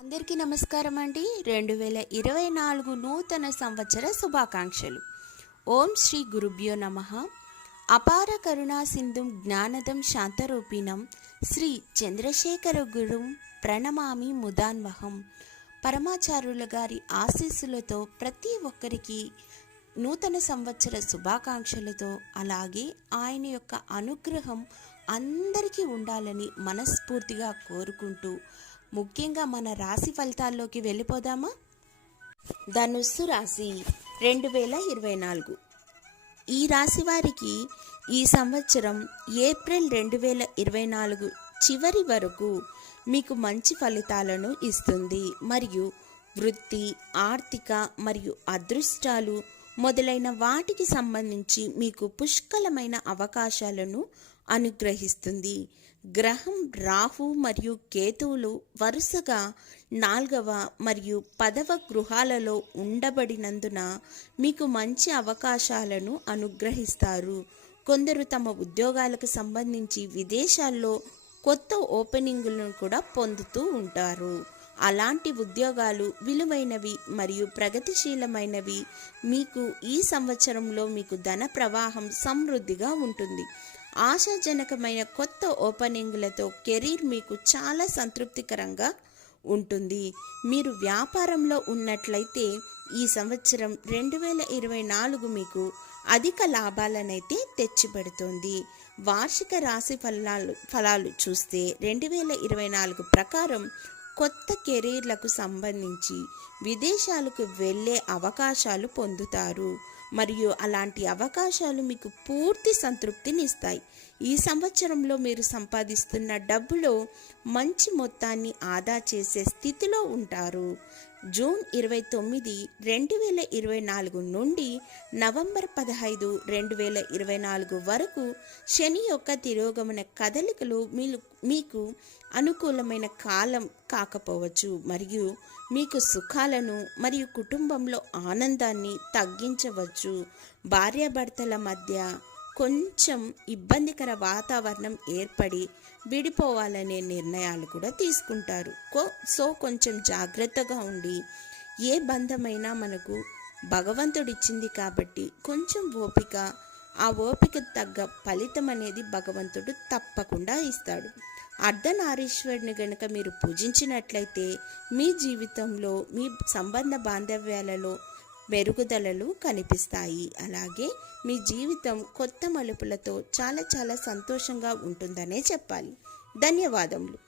అందరికీ నమస్కారం అండి. 2024 నూతన సంవత్సర శుభాకాంక్షలు. ఓం శ్రీ గురుభ్యో నమః. అపార కరుణా సింధుం జ్ఞానదం శాంతరూపిణం శ్రీ చంద్రశేఖర గురుం ప్రణమామి ముదాన్వహం. పరమాచార్యుల గారి ఆశీస్సులతో ప్రతి ఒక్కరికి నూతన సంవత్సర శుభాకాంక్షలతో, అలాగే ఆయన యొక్క అనుగ్రహం అందరికీ ఉండాలని మనస్ఫూర్తిగా కోరుకుంటూ, ముఖ్యంగా మన రాశి ఫలితాల్లోకి వెళ్ళిపోదామా? ధనుస్సు రాశి 2024. ఈ రాశి వారికి ఈ సంవత్సరం ఏప్రిల్ 2024 చివరి వరకు మీకు మంచి ఫలితాలను ఇస్తుంది మరియు వృత్తి, ఆర్థిక మరియు అదృష్టాలు మొదలైన వాటికి సంబంధించి మీకు పుష్కలమైన అవకాశాలను అనుగ్రహిస్తుంది. గ్రహం రాహు మరియు కేతువులు వరుసగా 4వ మరియు 10వ గృహాలలో ఉండబడినందున మీకు మంచి అవకాశాలను అనుగ్రహిస్తారు. కొందరు తమ ఉద్యోగాలకు సంబంధించి విదేశాల్లో కొత్త ఓపెనింగులను కూడా పొందుతూ ఉంటారు. అలాంటి ఉద్యోగాలు విలువైనవి మరియు ప్రగతిశీలమైనవి. మీకు ఈ సంవత్సరంలో మీకు ధన ప్రవాహం సమృద్ధిగా ఉంటుంది. ఆశాజనకమైన కొత్త ఓపెనింగ్లతో కెరీర్ మీకు చాలా సంతృప్తికరంగా ఉంటుంది. మీరు వ్యాపారంలో ఉన్నట్లయితే ఈ సంవత్సరం 2024 మీకు అధిక లాభాలనైతే తెచ్చిపెడుతుంది. వార్షిక రాశి ఫలాలు చూస్తే 2024 ప్రకారం కొత్త కెరీర్లకు సంబంధించి విదేశాలకు వెళ్ళే అవకాశాలు పొందుతారు మరియు అలాంటి అవకాశాలు మీకు పూర్తి సంతృప్తినిస్తాయి. ఈ సంవత్సరంలో మీరు సంపాదిస్తున్న డబ్బులో మంచి మొత్తాన్ని ఆదా చేసే స్థితిలో ఉంటారు. జూన్ 29, 2024 నుండి నవంబర్ 15, 2024 వరకు శని యొక్క తిరోగమన కదలికలు మీకు అనుకూలమైన కాలం కాకపోవచ్చు మరియు మీకు సుఖాలను మరియు కుటుంబంలో ఆనందాన్ని తగ్గించవచ్చు. భార్యాభర్తల మధ్య కొంచెం ఇబ్బందికర వాతావరణం ఏర్పడి విడిపోవాలనే నిర్ణయాలు కూడా తీసుకుంటారు. సో కొంచెం జాగ్రత్తగా ఉండి, ఏ బంధమైనా మనకు భగవంతుడిచ్చింది కాబట్టి కొంచెం ఓపిక, ఆ ఓపిక తగ్గ ఫలితం అనేది భగవంతుడు తప్పకుండా ఇస్తాడు. అర్ధనారీశ్వరుని గనుక మీరు పూజించినట్లయితే మీ జీవితంలో మీ సంబంధ బాంధవ్యాలలో మెరుగుదలలు కనిపిస్తాయి. అలాగే మీ జీవితం కొత్త మలుపులతో చాలా చాలా సంతోషంగా ఉంటుందనే చెప్పాలి. ధన్యవాదములు.